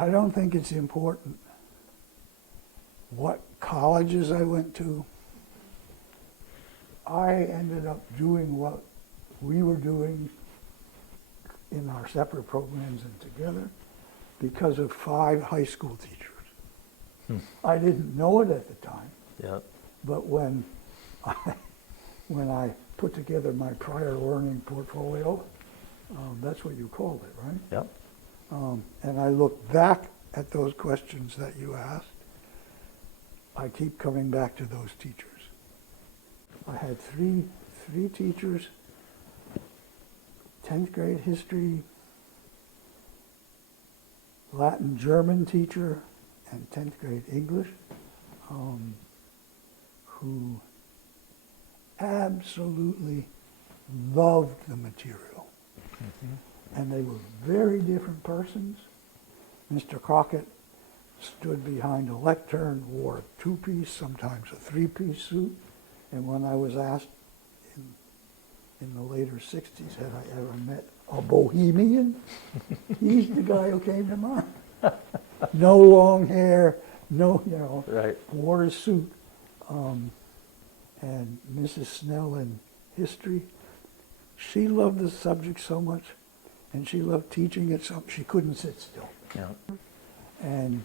I don't think it's important what colleges I went to. I ended up doing what we were doing in our separate programs and together because of 5 high school teachers. I didn't know it at the time, but when I put together my prior learning portfolio, that's what you called it, right? Yep. And I look back at those questions that you asked. I keep coming back to those teachers. I had three teachers, 10th grade history, Latin German teacher, and 10th grade English, who absolutely loved the material. And they were very different persons. Mr. Crockett stood behind a lectern, wore a 2-piece, sometimes a 3-piece suit. And when I was asked in the later 60s, had I ever met a bohemian, he's the guy who came to mind. No long hair, no, Right. wore a suit. And Mrs. Snell in history, she loved the subject so much, and she loved teaching it so she couldn't sit still. Yeah. And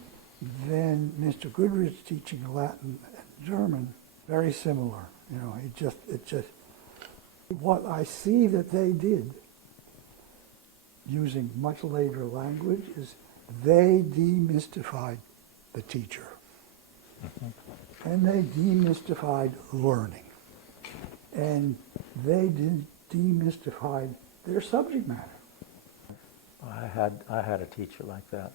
then Mr. Goodrich teaching Latin and German, very similar. It just what I see that they did using much later language is they demystified the teacher. And they demystified learning. And they demystified their subject matter. I had a teacher like that.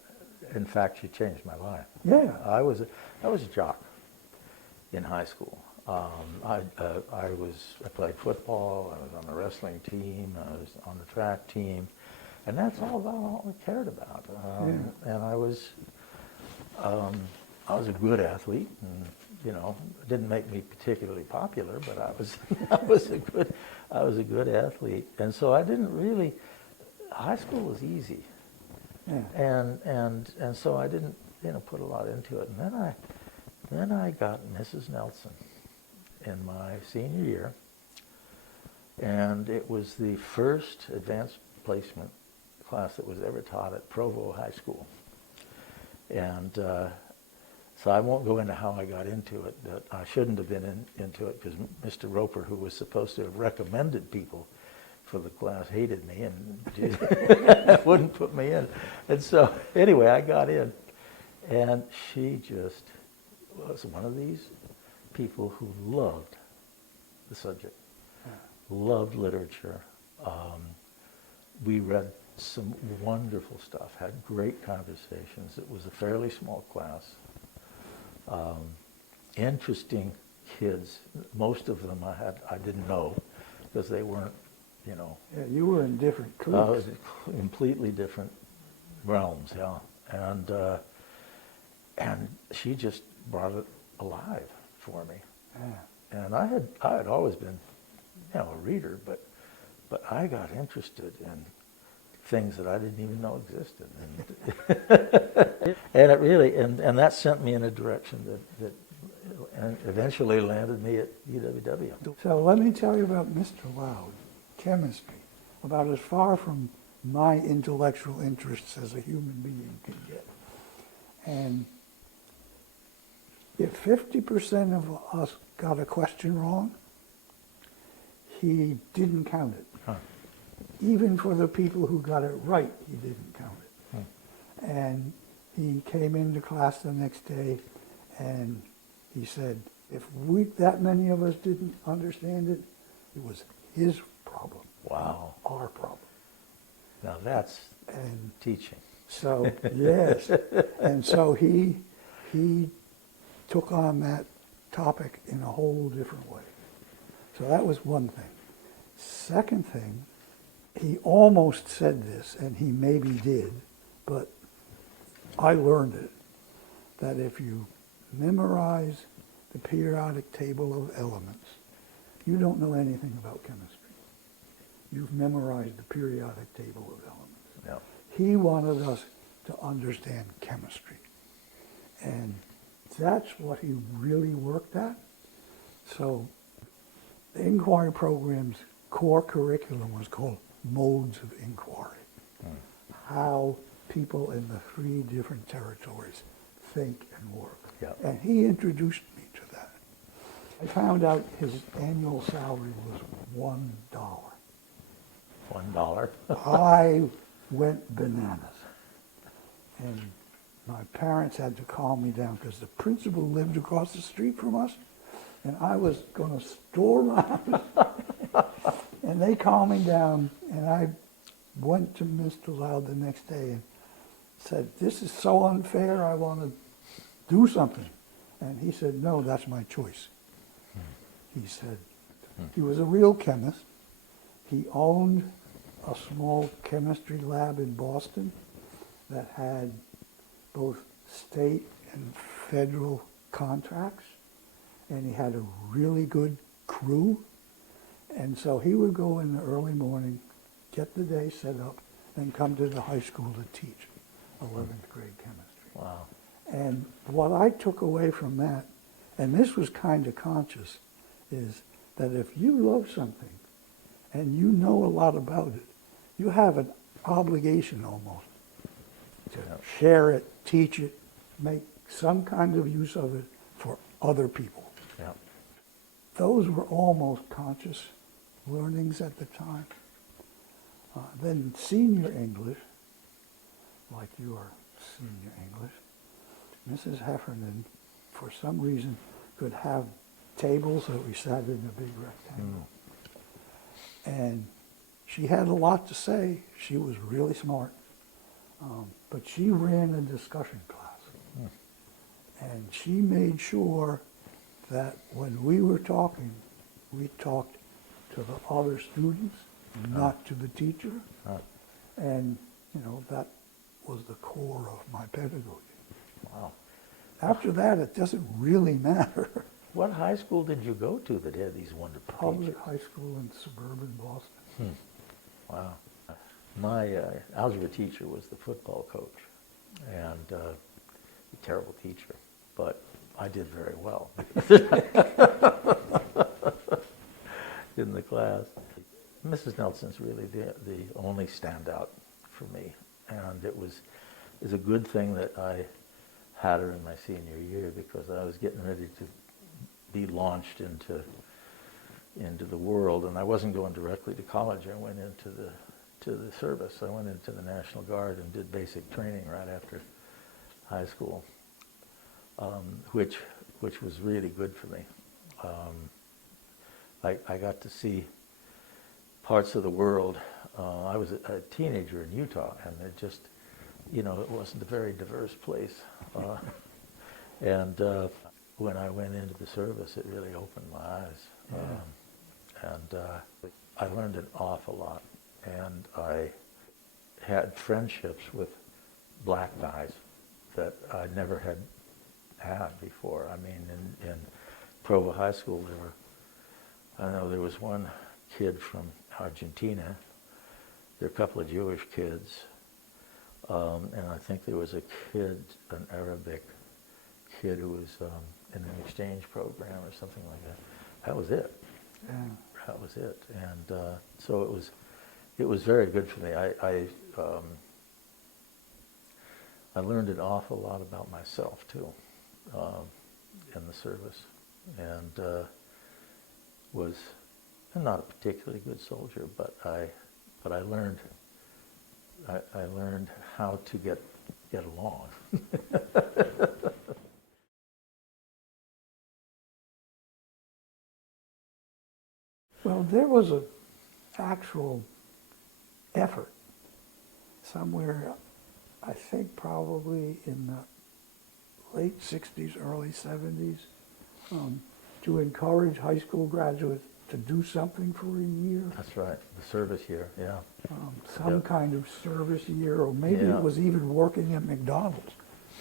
In fact, she changed my life. Yeah. I was a jock in high school. I played football. I was on the wrestling team. I was on the track team, and that's all I cared about. And I was a good athlete, and it didn't make me particularly popular, but I was a good athlete, and so I didn't really. High school was easy, and so I didn't put a lot into it. And then I got Mrs. Nelson in my senior year, and it was the first advanced placement class that was ever taught at Provo High School. And so I won't go into how I got into it. I shouldn't have been into it because Mr. Roper, who was supposed to have recommended people for the class, hated me and wouldn't put me in. And so anyway, I got in, and she just was one of these people who loved the subject, loved literature. We read some wonderful stuff, had great conversations. It was a fairly small class. Interesting kids. Most of them I didn't know because they weren't, Yeah, you were in different cliques. completely different realms, and she just brought it alive for me. Yeah. And I had always been, a reader, but I got interested in things that I didn't even know existed, and it really and that sent me in a direction that and eventually landed me at UWW. So let me tell you about Mr. Loud, chemistry, about as far from my intellectual interests as a human being can get. And if 50% of us got a question wrong, he didn't count it. Huh. Even for the people who got it right, he didn't count it. And he came into class the next day and he said, if that many of us didn't understand it, it was his problem. Wow. Not our problem. Now that's And teaching. so, yes. And so he took on that topic in a whole different way. So that was one thing. Second thing, he almost said this, and he maybe did, but I learned it, that if you memorize the periodic table of elements, you don't know anything about chemistry. You've memorized the periodic table of elements. Yeah. He wanted us to understand chemistry. And that's what he really worked at. So the inquiry program's core curriculum was called Modes of Inquiry. How people in the 3 different territories think and work. Yep. And he introduced me to that. I found out his annual salary was $1. $1. I went bananas. And my parents had to calm me down because the principal lived across the street from us, and I was going to storm out. And they calmed me down, and I went to Mr. Loud the next day and said, "This is so unfair, I want to do something." And he said, "No, that's my choice." He said, he was a real chemist. He owned a small chemistry lab in Boston that had both state and federal contracts, and he had a really good crew. And so he would go in the early morning, get the day set up, and come to the high school to teach 11th grade chemistry. Wow. And what I took away from that, and this was kind of conscious, is that if you love something and you know a lot about it, you have an obligation almost to share it, teach it, make some kind of use of it for other people. Yeah. Those were almost conscious learnings at the time. Then senior English, like your senior English, Mrs. Heffernan, for some reason, could have tables that we sat in a big rectangle. And she had a lot to say. She was really smart. But she ran a discussion class. And she made sure that when we were talking, we talked to the other students, not to the teacher. And, you know, that was the core of my pedagogy. Wow. After that, it doesn't really matter. What high school did you go to that had these wonderful Public teachers? high school in suburban Boston. Wow. My algebra teacher was the football coach, and a terrible teacher, but I did very well in the class. Mrs. Nelson's really the only standout for me, and it was a good thing that I had her in my senior year, because I was getting ready to be launched into the world, and I wasn't going directly to college. I went into the service. I went into the National Guard and did basic training right after high school, which was really good for me. I got to see parts of the world. I was a teenager in Utah, and it just, you know, it wasn't a very diverse place. And when I went into the service, it really opened my eyes. And I learned an awful lot. And I had friendships with black guys that I never had before. I mean, in Provo High School, there was one kid from Argentina. There were a couple of Jewish kids. And I think there was a kid, an Arabic kid who was in an exchange program or something like that. That was it. Yeah. That was it. And so it was very good for me. I learned an awful lot about myself too in the service, and was not a particularly good soldier, but I learned how to get along. Well, there was an actual effort somewhere, I think probably in the late 60s, early 70s, to encourage high school graduates to do something for a year. That's right, the service year, yeah. Some kind of service year, or maybe Yeah. it was even working at McDonald's,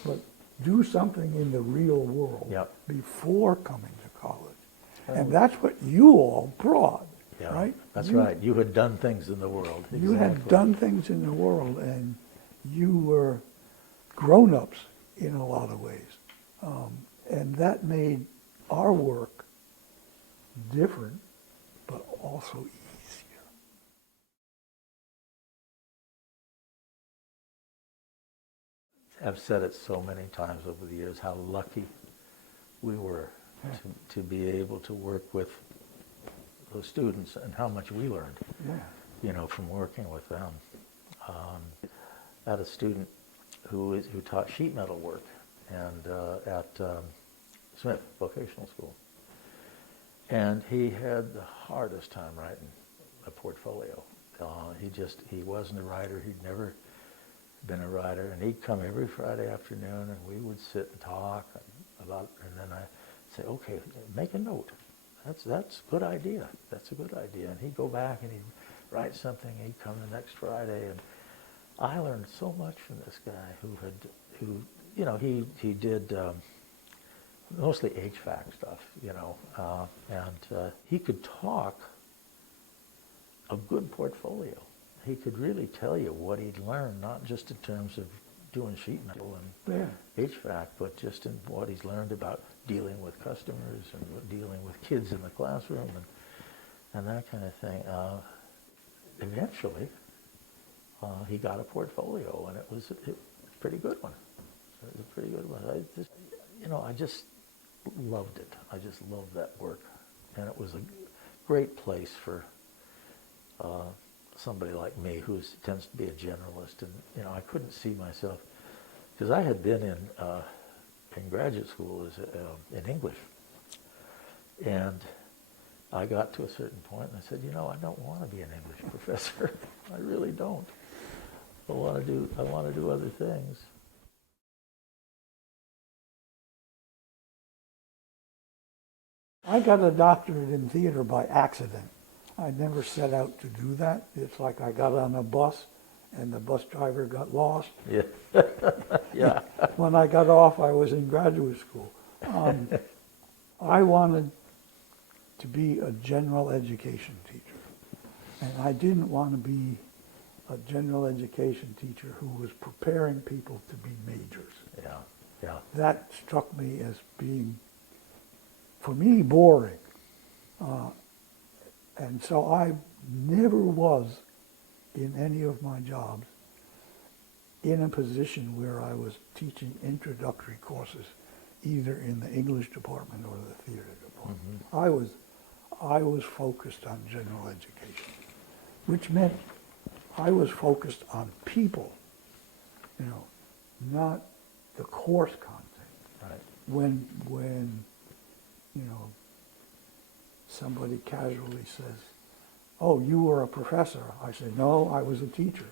but do something in the real world Yep. before coming to college. And that's what you all brought, Yeah, right? that's You- right. You had done things in the world. You had Exactly. done things in the world, and you were grown-ups in a lot of ways. And that made our work different, but also easier. I've said it so many times over the years how lucky we were to be able to work with the students and how much we learned, from working with them. I had a student who taught sheet metal work and at Smith Vocational School, and he had the hardest time writing a portfolio. He wasn't a writer. He'd never been a writer, and he'd come every Friday afternoon, and we would sit and talk about, and then I'd say, okay, make a note. That's a good idea. That's a good idea. And he'd go back and he'd write something. He'd come the next Friday, and I learned so much from this guy he did mostly HVAC stuff, and he could talk a good portfolio. He could really tell you what he'd learned, not just in terms of doing sheet metal and HVAC, but just in what he's learned about dealing with customers and dealing with kids in the classroom and that kind of thing. Eventually, he got a portfolio, and it was a pretty good one. It was a pretty good one. I just loved it. I just loved that work, and it was a great place for somebody like me who tends to be a generalist, and I couldn't see myself, because I had been in graduate school in English, and I got to a certain point and I said, I don't want to be an English professor. I really don't. I want to do other things. I got a doctorate in theater by accident. I never set out to do that. It's like I got on a bus and the bus driver got lost. Yeah. Yeah. When I got off, I was in graduate school. I wanted to be a general education teacher. And I didn't want to be a general education teacher who was preparing people to be majors. Yeah. Yeah. That struck me as being, for me, boring. And so I never was, in any of my jobs, in a position where I was teaching introductory courses, either in the English department or the theater department. Mm-hmm. I was focused on general education, which meant I was focused on people, not the course content. Right. When somebody casually says, "Oh, you were a professor," I say, "No, I was a teacher."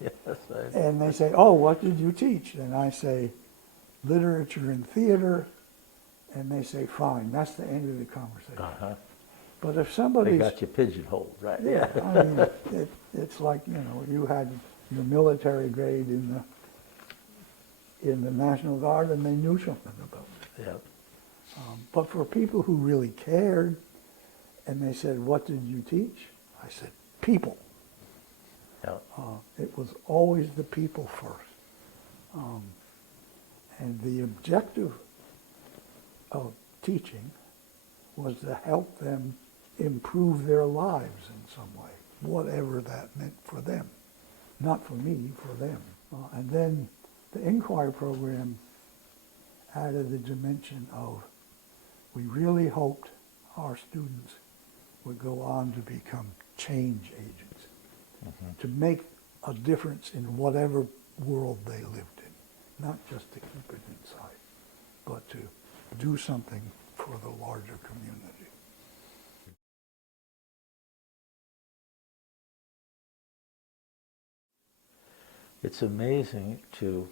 Yes, and they say, "Oh, what did you teach?" And I say, "Literature and theater." And they say, "Fine." That's the end of the conversation. Uh-huh. But if somebody They got you pigeonholed, right? Yeah, I mean, it's like, you had your military grade in the National Guard, and they knew something about it. Yeah. But for people who really cared, and they said, "What did you teach?" I said, "People." Yeah. It was always the people first. And the objective of teaching was to help them improve their lives in some way, whatever that meant for them. Not for me, for them. And then the inquiry program added the dimension of, we really hoped our students would go on to become change agents, to make a difference in whatever world they lived in, not just to keep it inside, but to do something for the larger community. It's amazing to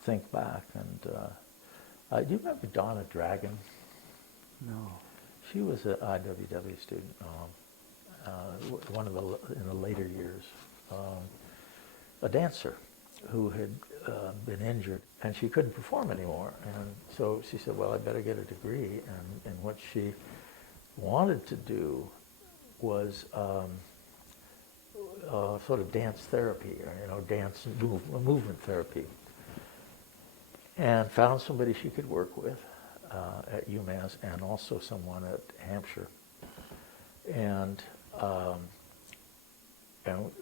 think back, and do you remember Donna Dragon? No. She was an IWW student, one of in the later years, a dancer who had been injured, and she couldn't perform anymore. And so she said, "Well, I better get a degree." And what she wanted to do was sort of dance therapy, or movement therapy. and found somebody she could work with at UMass and also someone at Hampshire. And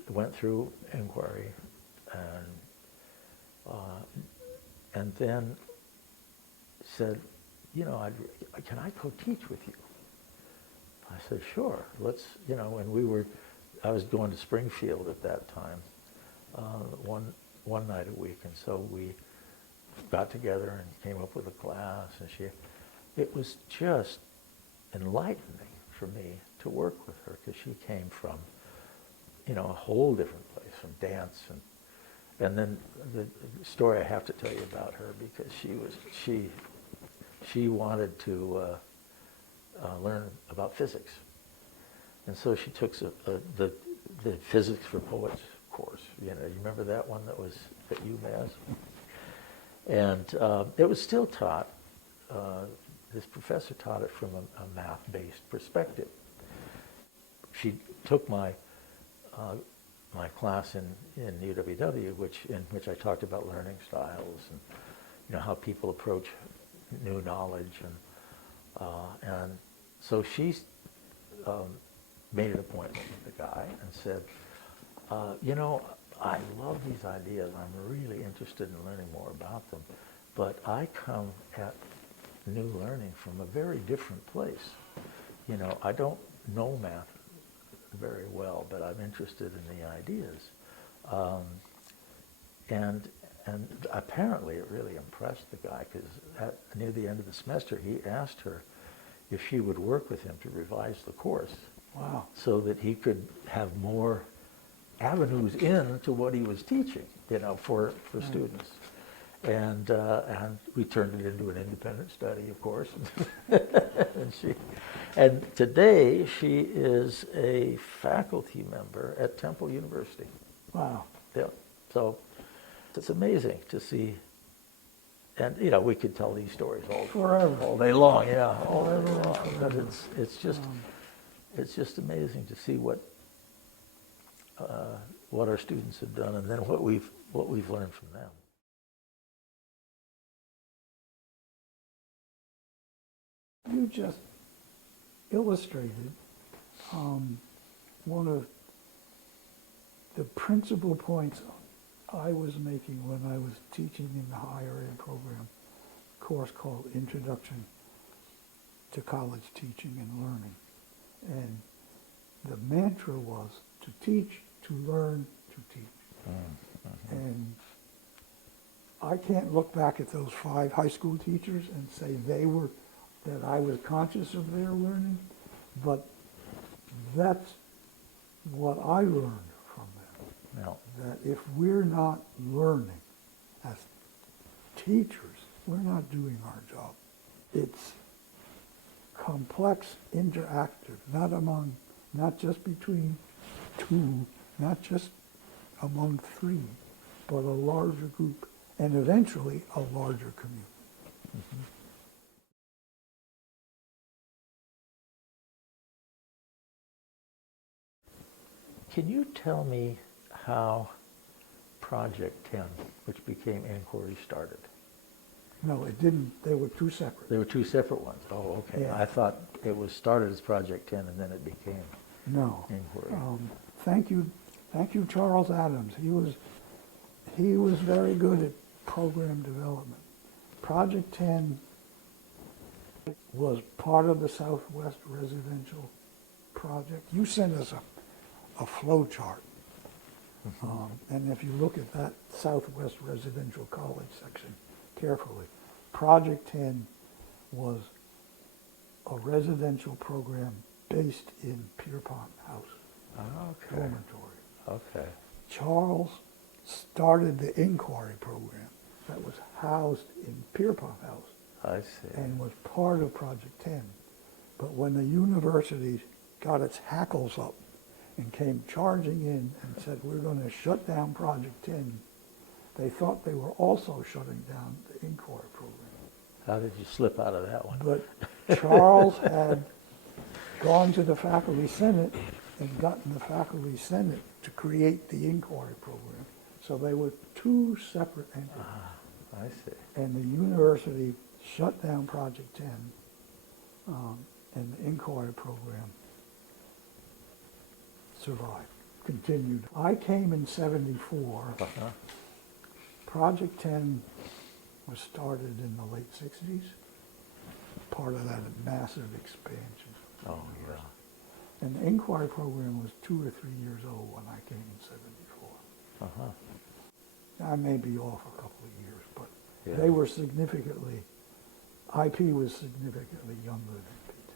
went through inquiry and then said, you know, can I co-teach with you? I said, sure, let's, you know, and I was going to Springfield at that time, one night a week, and so we got together and came up with a class, and it was just enlightening for me to work with her, because she came from, you know, a whole different place, from dance, and then the story I have to tell you about her, because she wanted to learn about physics, and so she took the Physics for Poets course. You know, you remember that one that was at UMass? And it was still taught. This professor taught it from a math-based perspective. She took my class in UWW, in which I talked about learning styles and, you know, how people approach new knowledge, and so she made an appointment with the guy and said, you know, I love these ideas. I'm really interested in learning more about them, but I come at new learning from a very different place. You know, I don't know math very well, but I'm interested in the ideas. And apparently it really impressed the guy, because near the end of the semester he asked her if she would work with him to revise the course. Wow. So that he could have more avenues into what he was teaching, you know, for students. And we turned it into an independent study, of course. and today she is a faculty member at Temple University. Wow. Yeah. So it's amazing to see, and you know, we could tell these stories all day long. Yeah, all day long. But it's just amazing to see what our students have done, and then what we've learned from them. You just illustrated one of the principal points I was making when I was teaching in the higher ed program, a course called Introduction to College Teaching and Learning. And the mantra was to teach, to learn, to teach. Mm-hmm. And I can't look back at those 5 high school teachers and say that I was conscious of their learning, but that's what I learned from them. No. That if we're not learning as teachers, we're not doing our job. It's complex, interactive, not just between 2, not just among 3, but a larger group, and eventually a larger community. Mm-hmm. Can you tell me how Project 10, which became Inquiry, started? No, it didn't. They were 2 separate. They were 2 separate ones. Oh, okay. Yeah. I thought it was started as Project 10 and then it became Inquiry. Thank you, Charles Adams. He was very good at program development. Project 10 was part of the Southwest Residential Project. You sent us a flow chart. Mm-hmm. And if you look at that Southwest Residential College section carefully, Project 10 was a residential program based in Pierpont House. Okay. Dormitory. Okay. Charles started the inquiry program that was housed in Pierpont House. I see. And was part of Project 10. But when the university got its hackles up and came charging in and said, we're going to shut down Project 10, they thought they were also shutting down the inquiry program. How did you slip out of that one? But Charles had gone to the faculty senate and gotten the faculty senate to create the inquiry program. So they were 2 separate entities. I I see. And the university shut down Project 10, and the inquiry program survived, continued. I came in '74. Uh-huh. Project 10 was started in the late '60s, part of that massive expansion. Oh, yeah. And the inquiry program was 2 or 3 years old when I came in '74. Uh-huh. I may be off a couple of years, but Yeah. they were significantly, IP was significantly younger than P10.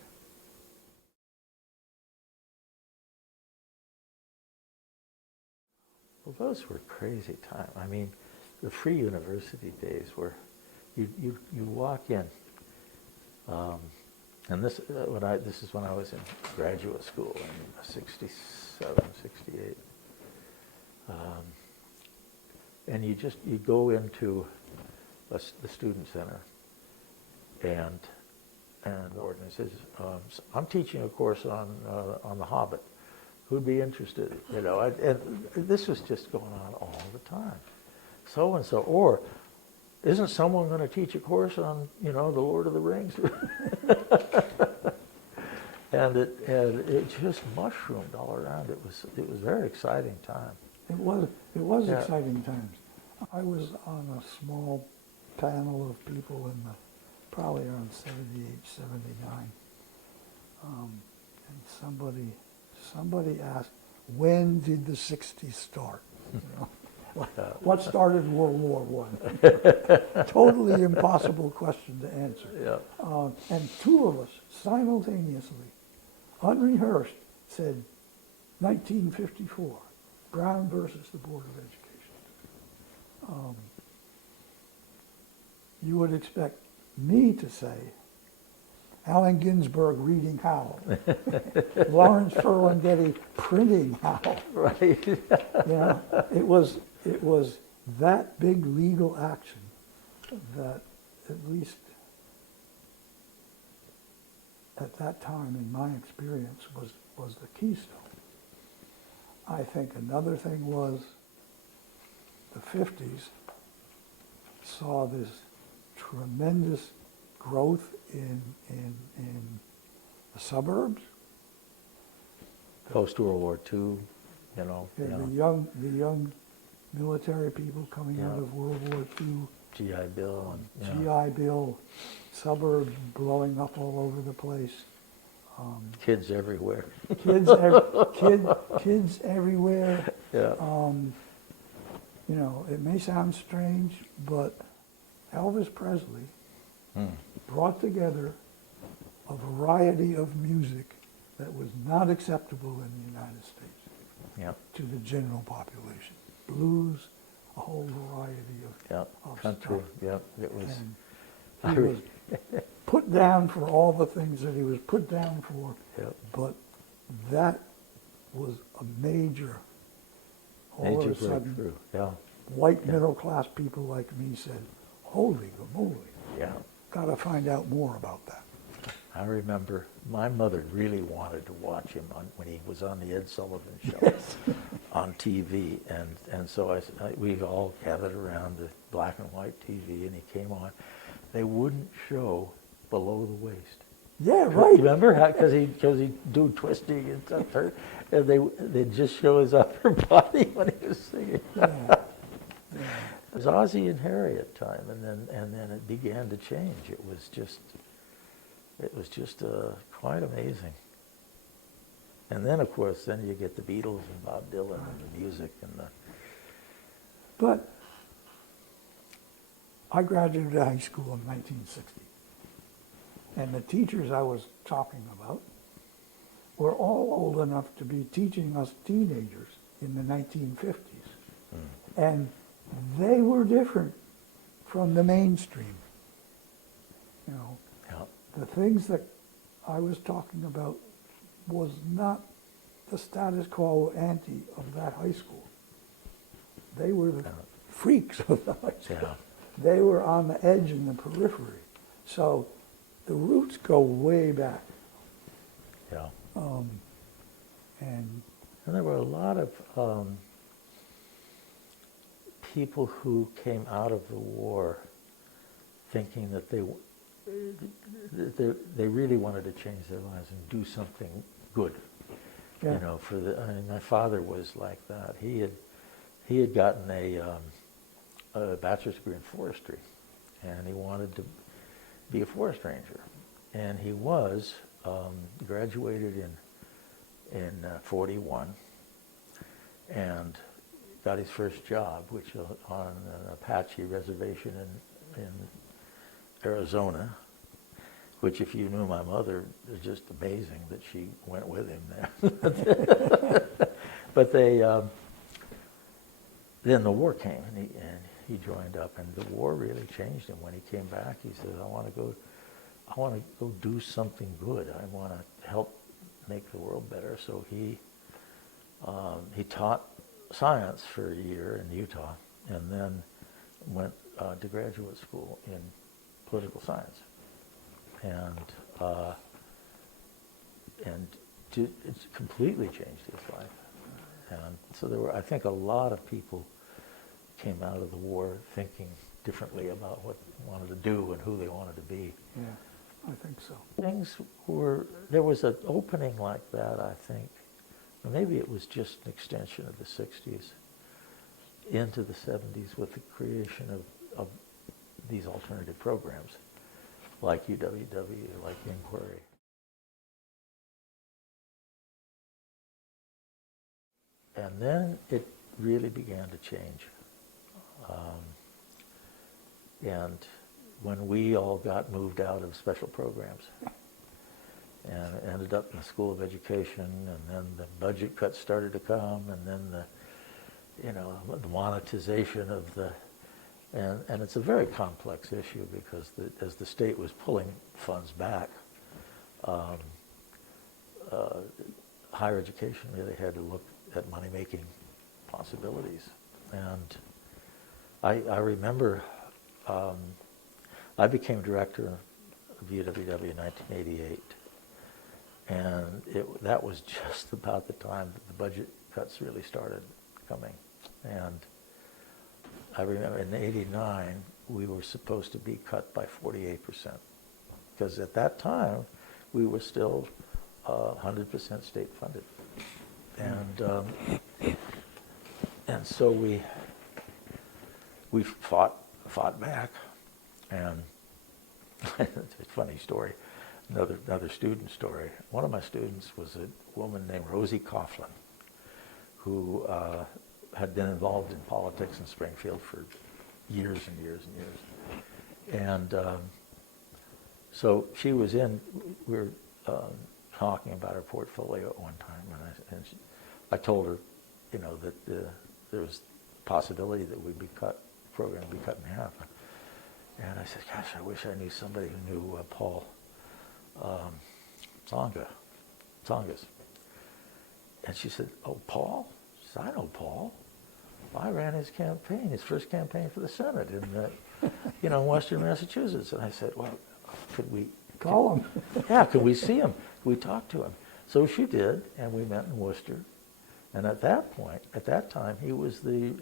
Well, those were crazy times. I mean, the free university days were, you walk in, and this is when I was in graduate school in '67, '68, and you go into the student center, and the warden says, I'm teaching a course on The Hobbit. Who'd be interested? You know, and this was just going on all the time. So and so, or isn't someone going to teach a course on, The Lord of the Rings? and it just mushroomed all around. It was a very exciting time. It was Yeah. exciting times. I was on a small panel of people in probably around '78, '79, and somebody asked, when did the '60s start? What started World War I? Totally impossible question to answer. Yeah. And two of us simultaneously, unrehearsed, said 1954, Brown versus the Board of Education. You would expect me to say Allen Ginsberg reading Howe, Lawrence Ferlinghetti printing Howe. Right. It was that big legal action that, at least at that time, in my experience, was the keystone. I think another thing was the '50s saw this tremendous growth in the suburbs. Post-World War II, The young military people coming out Yeah. of World War II, GI Bill. And, GI Bill, suburbs blowing up all over the place. Kids everywhere. Kids everywhere. Yeah. It may sound strange, but Elvis Presley brought together a variety of music that was not acceptable in the United States Yeah. to the general population. Blues, a whole variety Yeah. of Country. stuff. Yeah. It was. And he was put down for all the things that he was put down for, Yeah. but that was a major, all Major of a sudden, breakthrough. Yeah. white middle class people like me said, holy moly, Yeah. got to find out more about that. I remember my mother really wanted to watch him when he was on the Ed Sullivan Show on TV, and so we all gathered around the black and white TV, and he came on. They wouldn't show below the waist. Yeah, right. Remember how because he'd do twisting and stuff, and they'd just show his upper body when he was singing. Yeah. It was Ozzie and Harriet time, and then it began to change. It was just quite amazing. And then, of course, then you get the Beatles and Bob Dylan and the music and the. But I graduated high school in 1960. And the teachers I was talking about were all old enough to be teaching us teenagers in the 1950s. And they were different from the mainstream. Yeah. The things that I was talking about was not the status quo ante of that high school. They were the freaks of the high school. Yeah. They were on the edge and the periphery. So the roots go way back. Yeah. And And there were a lot of people who came out of the war thinking that they really wanted to change their lives and do something good. Yeah. You know, I mean, my father was like that. He had gotten a bachelor's degree in forestry, and he wanted to be a forest ranger. And he was graduated in 41, and got his first job, which on an Apache reservation in Arizona, which, if you knew my mother, is just amazing that she went with him there. But then the war came, and he joined up, and the war really changed him. When he came back, he said, I want to go do something good. I want to help make the world better. So he taught science for a year in Utah, and then went to graduate school in political science, and it's completely changed his life. And so I think a lot of people came out of the war thinking differently about what they wanted to do and who they wanted to be. Yeah, I think so. There was an opening like that, I think. Or maybe it was just an extension of the 60s into the 70s with the creation of these alternative programs like UWW, like Inquiry. And then it really began to change. And when we all got moved out of special programs and ended up in the School of Education, and then the budget cuts started to come, and then the monetization of and it's a very complex issue because as the state was pulling funds back, higher education really had to look at money-making possibilities. And I remember I became director of UWW in 1988, and that was just about the time that the budget cuts really started coming. And I remember in '89 we were supposed to be cut by 48%, because at that time we were still 100% state funded, and so we fought back. And it's a funny story, another student story. One of my students was a woman named Rosie Coughlin, who had been involved in politics in Springfield for years and years and years. And so she was we were talking about her portfolio at one time, and I told her, that there was a possibility that the program would be cut in half. And I said, gosh, I wish I knew somebody who knew Paul Tsongas. And she said, oh, Paul? She said, I know Paul. I ran his campaign, his first campaign for the Senate in Western Massachusetts. And I said, well, could we call him? Yeah, could we see him? Could we talk to him? So she did, and we met in Worcester. And at that time, he was the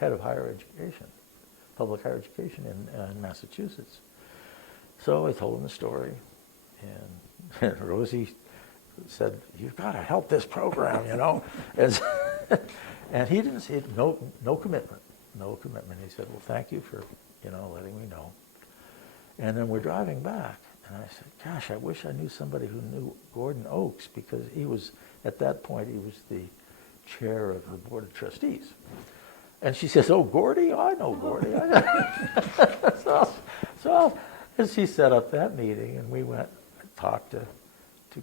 head of higher education, public higher education in Massachusetts. So I told him the story, and Rosie said, "You've got to help this program, And he didn't say no commitment. He said, "Well, thank you for letting me know." And then we're driving back, and I said, "Gosh, I wish I knew somebody who knew Gordon Oakes, because at that point he was the chair of the board of trustees." And she says, "Oh, Gordy? Oh, I know Gordy." So and she set up that meeting, and we went and talked to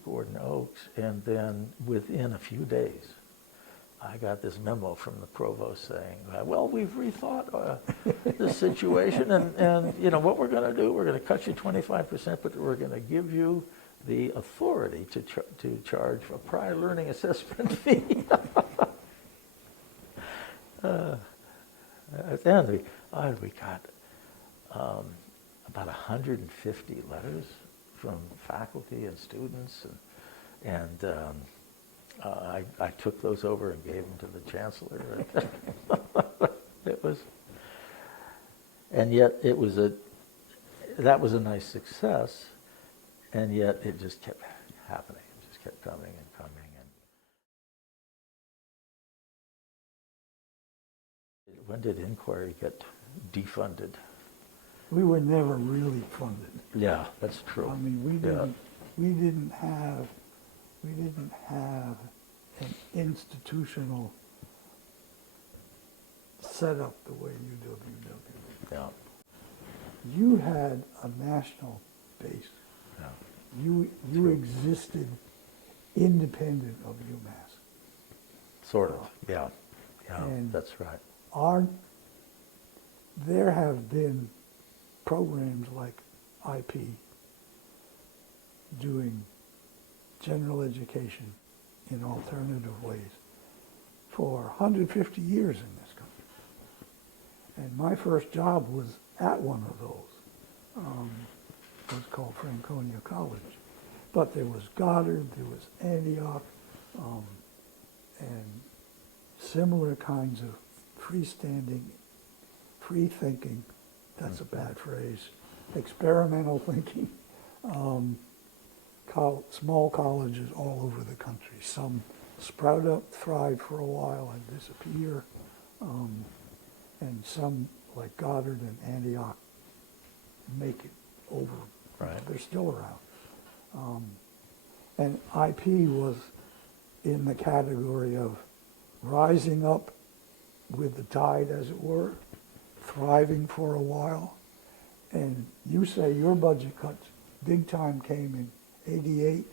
Gordon Oakes, and then within a few days, I got this memo from the provost saying, "Well, we've rethought the situation, and what we're going to do, we're going to cut you 25%, but we're going to give you the authority to charge a prior learning assessment fee." At the end, we got about 150 letters from faculty and students, and I took those over and gave them to the chancellor. And yet that was a nice success, and yet it just kept happening. It just kept coming and coming. And when did Inquiry get defunded? We were never really funded. Yeah, that's true. I mean, we didn't have an institutional setup the way UWW. Yeah, You had a national base. yeah. You existed independent of UMass. Sort of, yeah. Yeah, And that's right. There have been programs like IP doing general education in alternative ways for 150 years in this country. And my first job was at one of those. It was called Franconia College. But there was Goddard, there was Antioch, and similar kinds of freestanding, free thinking, that's a bad phrase, experimental thinking, small colleges all over the country. Some sprout up, thrive for a while, and disappear, and some, like Goddard and Antioch, make it over. Right. They're still around. And IP was in the category of rising up with the tide, as it were, thriving for a while. And you say your budget cuts, big time came in 88,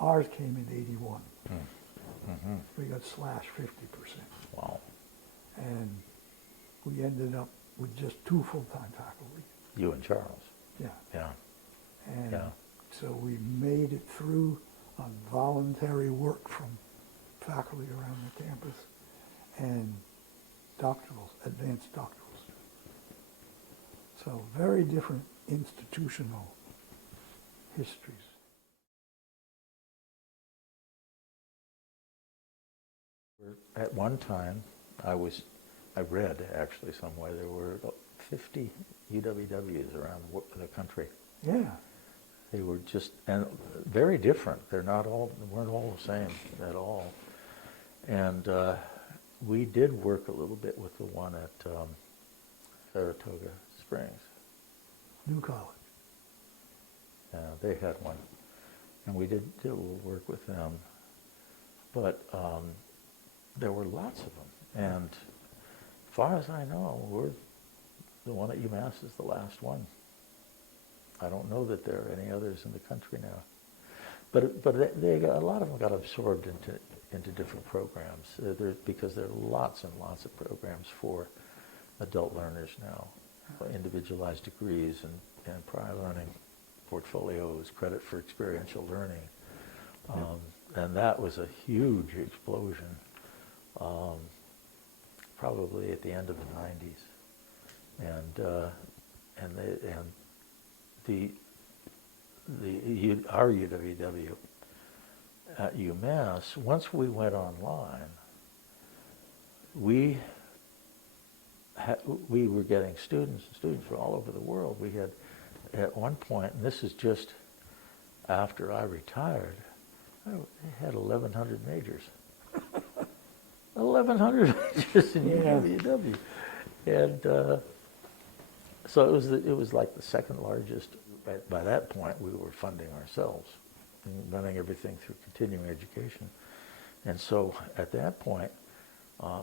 ours came in 81. Mm-hmm. We got slashed 50%. Wow. And we ended up with just 2 full-time faculty. You and Charles. Yeah. Yeah. And Yeah. so we made it through on voluntary work from faculty around the campus and doctorals, advanced doctorals. So very different institutional histories. At one time, I read actually somewhere there were 50 UWWs around the country. Yeah. They were just, and very different. They weren't all the same at all. And we did work a little bit with the one at Saratoga Springs. New college. They had one, and we did a little work with them. But there were lots of them, and as far as I know, the one at UMass is the last one. I don't know that there are any others in the country now. But a lot of them got absorbed into different programs because there are lots and lots of programs for adult learners now, individualized degrees and prior learning portfolios, credit for experiential learning. And that was a huge explosion, probably at the end of the 90s. Our UWW at UMass, once we went online, we were getting students from all over the world. We had, at one point, and this is just after I retired, I had 1,100 majors. 1,100 majors in UWW. And so it was like the second largest. By that point, we were funding ourselves and running everything through continuing education. And so at that point,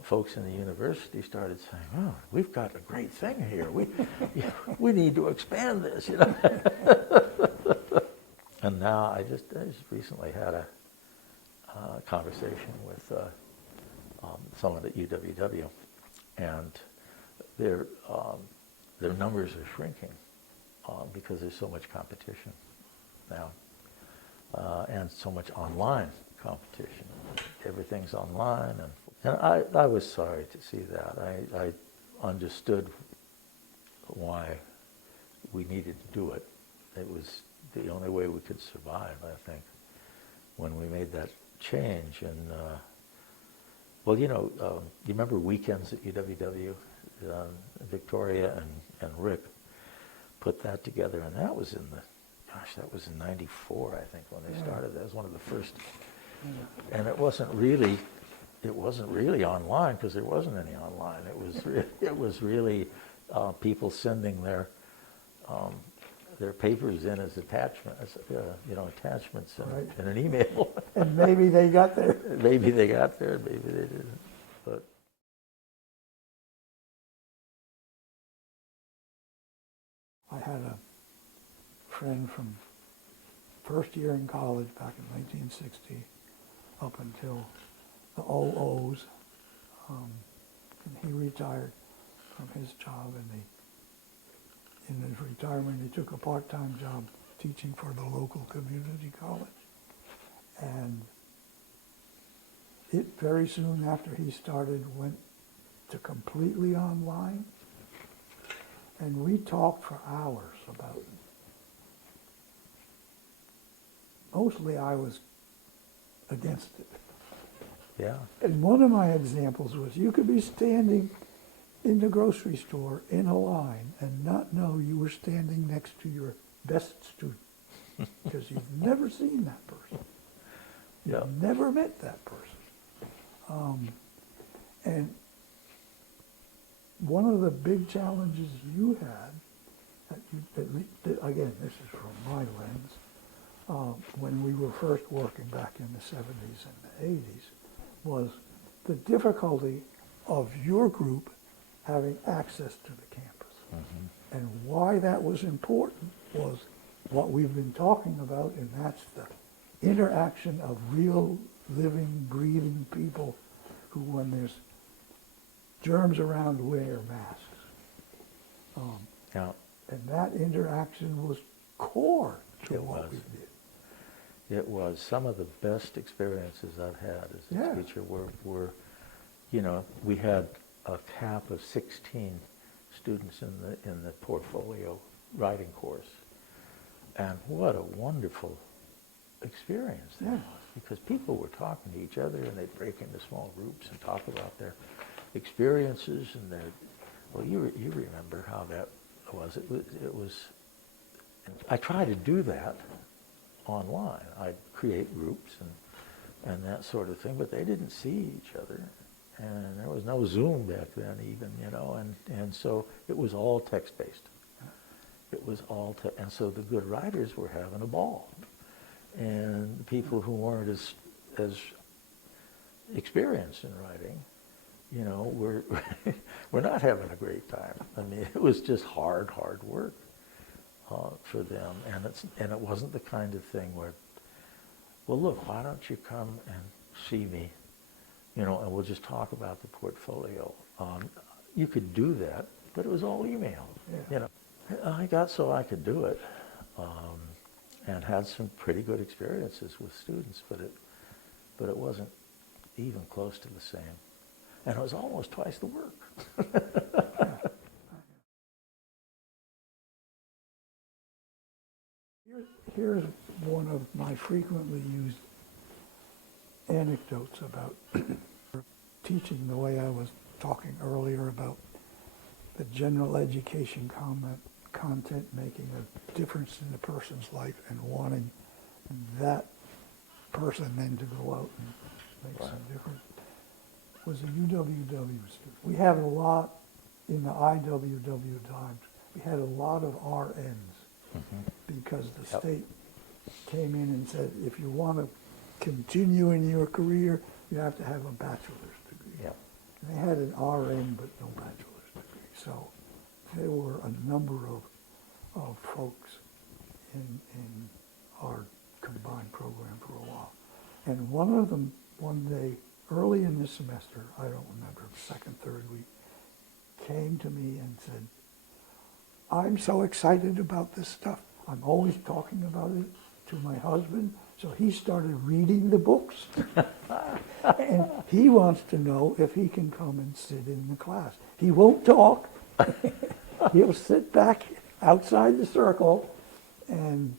folks in the university started saying, "Oh, we've got a great thing here. We need to expand this, you know." And now I just recently had a conversation with someone at UWW, and their numbers are shrinking because there's so much competition now, and so much online competition. Everything's online, and I was sorry to see that. I understood why we needed to do it. It was the only way we could survive, I think, when we made that change. And well, you remember weekends at UWW? Victoria and Rick put that together, and that was in that was in '94, I think, when they started. That was one of the first, and it wasn't really online, because there wasn't any online. It was really people sending their papers in as attachments in an email. And maybe they got there. Maybe they got there, maybe they didn't. But I had a friend from first year in college back in 1960 up until the '00s. And he retired from his job, and in his retirement he took a part-time job teaching for the local community college. And it very soon after he started went to completely online. And we talked for hours about it. Mostly I was against it. yeah, And one of my examples was you could be standing in the grocery store in a line and not know you were standing next to your best student because you've never seen that person. yeah, You've never met that person. And one of the big challenges you had, again, this is from my lens, when we were first working back in the 70s and the 80s, was the difficulty of your group having access to the campus. mm-hmm. And why that was important was what we've been talking about, and that's the interaction of real, living, breathing people who, when there's germs around, wear masks. yeah. And that interaction was core to what we did. It was some of the best experiences I've had as a teacher. Were, we had a cap of 16 students in the portfolio writing course, and what a wonderful experience that was, because people were talking to each other, and they'd break into small groups and talk about their experiences and their. Well, you remember how that was. It was. I try to do that online. I'd create groups and that sort of thing, but they didn't see each other, and there was no Zoom back then even, and so it was all text-based. It was all and so the good writers were having a ball, and the people who weren't as experienced in writing, we're not having a great time. I mean, it was just hard work for them, and it wasn't the kind of thing where, well, look, why don't you come and see me, and we'll just talk about the portfolio. You could do that, but it was all email. Yeah. I got so I could do it, and had some pretty good experiences with students, but it wasn't even close to the same, and it was almost twice the work. Here's one of my frequently used anecdotes about teaching, the way I was talking earlier about the general education content making a difference in a person's life and wanting that person then to go out and make some difference, was a UWW student. We had a lot in the IWW times. We had a lot of RNs. Because the state came in and said, if you want to continue in your career, you have to have a bachelor's degree. Yep. And they had an RN but no bachelor's degree. So there were a number of folks in our combined program for a while. And one of them, one day, early in the semester, I don't remember, second, third week, came to me and said, I'm so excited about this stuff. I'm always talking about it to my husband. So he started reading the books. And he wants to know if he can come and sit in the class. He won't talk. He'll sit back outside the circle. And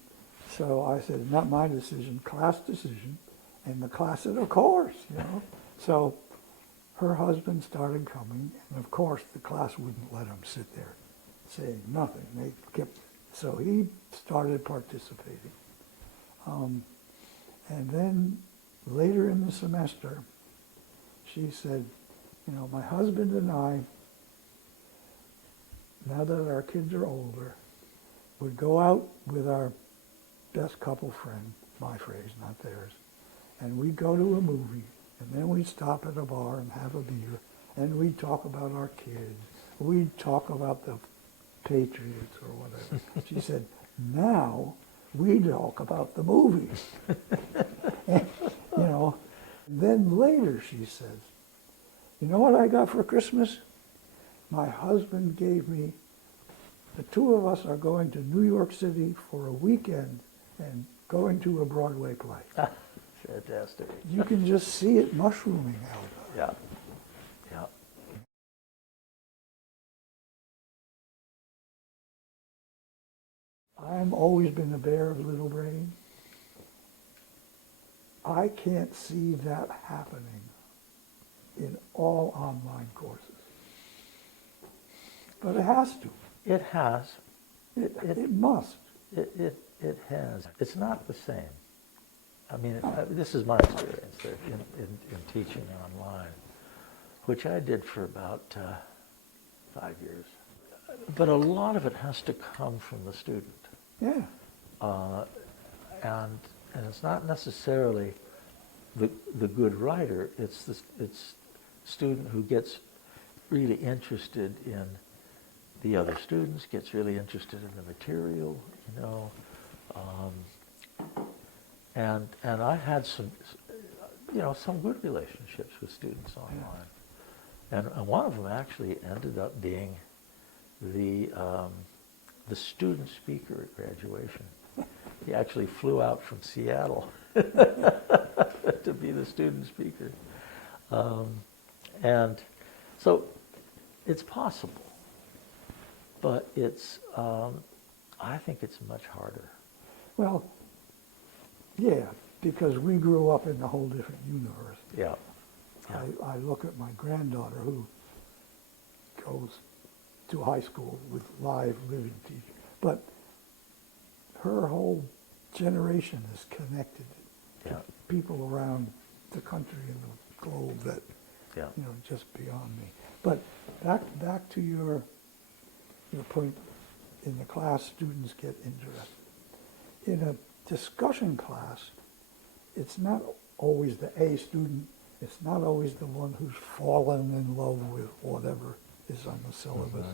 so I said, not my decision, class decision. And the class said, of course, So her husband started coming, and of course the class wouldn't let him sit there saying nothing. They kept, so he started participating. And then later in the semester, she said, you know, my husband and I, now that our kids are older, would go out with our best couple friend, my phrase, not theirs, and we'd go to a movie, and then we'd stop at a bar and have a beer, and we'd talk about our kids. We'd talk about the Patriots or whatever. She said, now we talk about the movies. And, you know, then later she says, you know what I got for Christmas? My husband gave me, the two of us are going to New York City for a weekend and going to a Broadway play. Fantastic. You can just see it mushrooming out. Yeah. Yeah. I've always been a bear of little brain. I can't see that happening in all online courses. But it has to. It has. It must. It has. It's not the same. I mean, this is my experience in teaching online, which I did for about 5 years. But a lot of it has to come from the student. Yeah. And it's not necessarily the good writer. It's the student who gets really interested in the other students, gets really interested in the material, you know. And I had some, you know, some good relationships with students online. And one of them actually ended up being the student speaker at graduation. He actually flew out from Seattle to be the student speaker. And so it's possible, but it's, I think it's much harder. Well, yeah, because we grew up in a whole different universe. Yeah. I look at my granddaughter who goes to high school with live living teachers, but her whole generation is connected to people around the country and the globe that, you know, just beyond me. But back to your point, in the class, students get interested. In a discussion class, it's not always the A student, it's not always the one who's fallen in love with whatever is on the syllabus.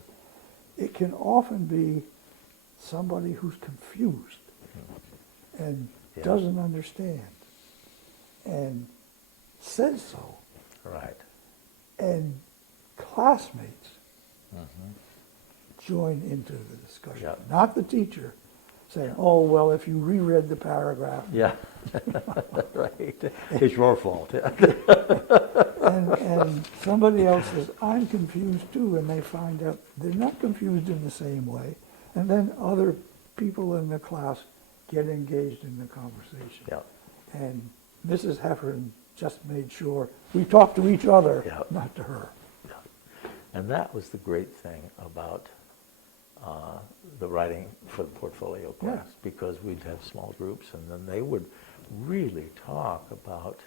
It can often be somebody who's confused and doesn't understand and says so. Right. And classmates join into the discussion. Yeah. Not the teacher saying, oh, well, if you reread the paragraph. Yeah. Right. It's your fault. And somebody else says, I'm confused too, and they find out they're not confused in the same way. And then other people in the class get engaged in the conversation. Yeah. And Mrs. Heffern just made sure we talked to each other, not to her. Yeah. And that was the great thing about the writing for the portfolio class, because we'd have small groups, and then they would really talk about,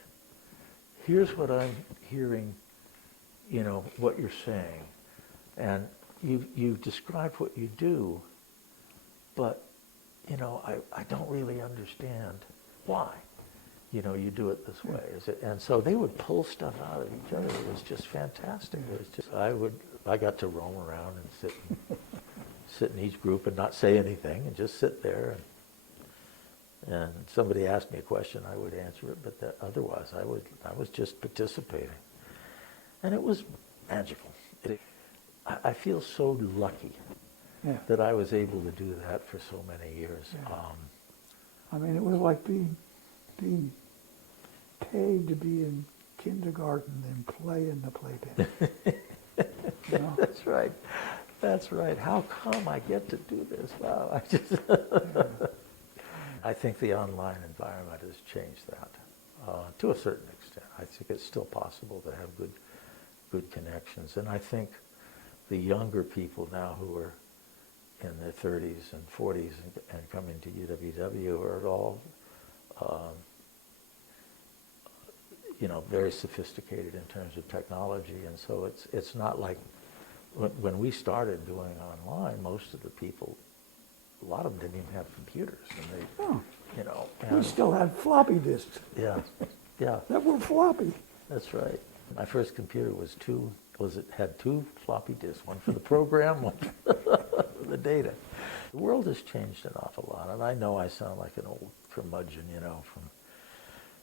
here's what I'm hearing, you know, what you're saying, and you've described what you do, but, you know, I don't really understand why, you know, you do it this way. And so they would pull stuff out of each other. It was just fantastic. It was just, I got to roam around and sit in each group and not say anything and just sit there. And somebody asked me a question, I would answer it, but otherwise I was just participating. And it was magical. I feel so lucky that I was able to do that for so many years. Yeah. I mean, it was like being paid to be in kindergarten and play in the playpen. You know? That's right. That's right. How come I get to do this? Wow. I think the online environment has changed that to a certain extent. I think it's still possible to have good connections. And I think the younger people now who are in their 30s and 40s and coming to UWW are all, very sophisticated in terms of technology. And so it's not like when we started doing online, most of the people, a lot of them didn't even have computers. And they, We still had floppy disks yeah, yeah, that were floppy. that's right. My first computer had two floppy disks, one for the program, one for the data. The world has changed an awful lot, and I know I sound like an old curmudgeon,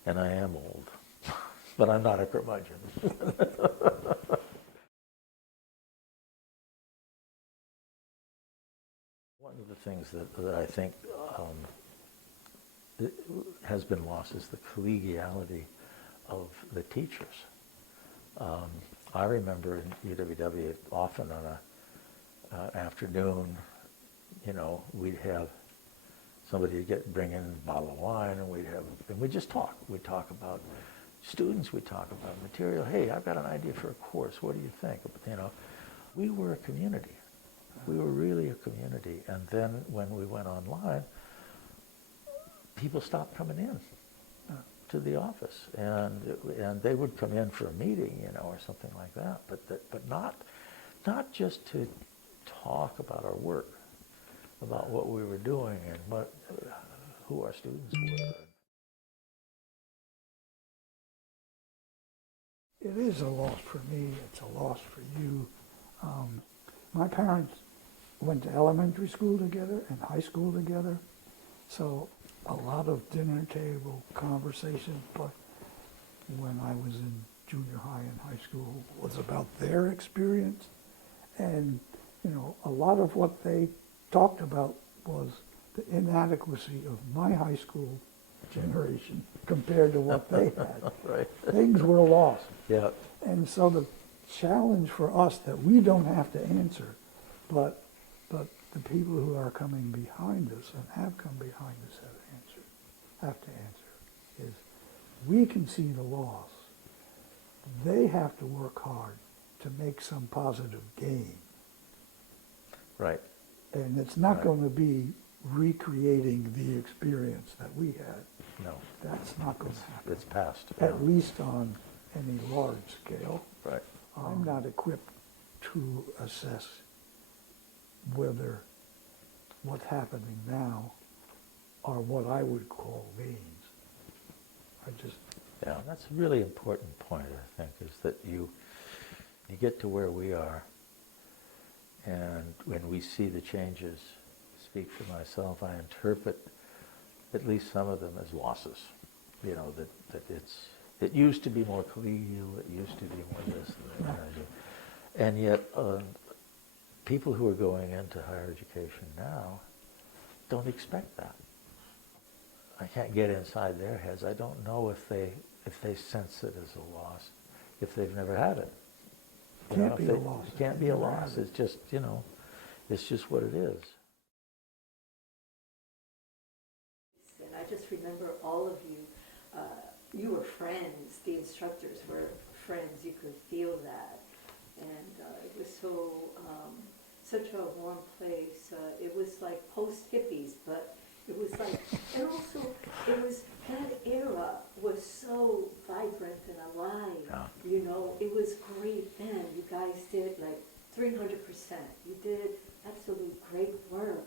and I am old, but I'm not a curmudgeon. One of the things that I think has been lost is the collegiality of the teachers. I remember in UWW often on an afternoon, we'd have somebody bring in a bottle of wine, and we'd just talk. We'd talk about students, we'd talk about material. Hey, I've got an idea for a course. What do you think? We were a community. We were really a community. And then when we went online, people stopped coming in to the office, and they would come in for a meeting, or something like that, but not just to talk about our work, about what we were doing and who our students were. It is a loss for me. It's a loss for you. My parents went to elementary school together and high school together, so a lot of dinner table conversation, but when I was in junior high and high school was about their experience. And, a lot of what they talked about was the inadequacy of my high school generation compared to what they had. Right. Things were lost. Yeah. And so the challenge for us that we don't have to answer, but the people who are coming behind us and have come behind us have to answer is we can see the loss. They have to work hard to make some positive gain. Right. And it's not Right. going to be recreating the experience that we had. No. That's not going to happen. It's past. At least on any large scale. Right. I'm not equipped to assess whether what's happening now are what I would call gains. Yeah, that's a really important point, I think, is that you get to where we are, and when we see the changes, speak for myself, I interpret at least some of them as losses. That it used to be more collegial, it used to be more this and that. And yet, people who are going into higher education now don't expect that. I can't get inside their heads. I don't know if they sense it as a loss, if they've never had it. Can't be a loss. It can't be a loss. It's just, it's just what it is. And I just remember all of you, you were friends. The instructors were friends. You could feel that. And it was such a warm place. It was like post-hippies, but it was like, and also that era was so vibrant and alive. Yeah. It was great then. You guys did like 300%. You did absolute great work.